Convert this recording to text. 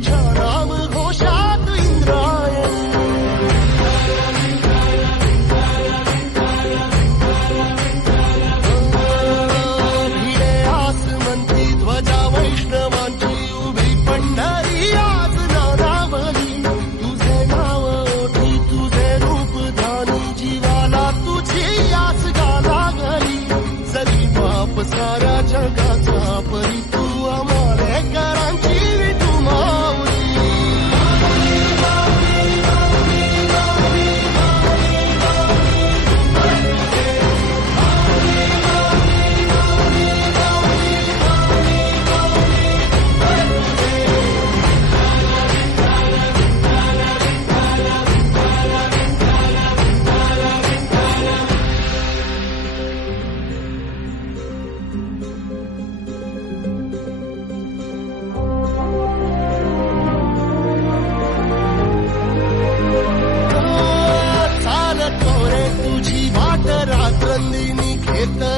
no It's not.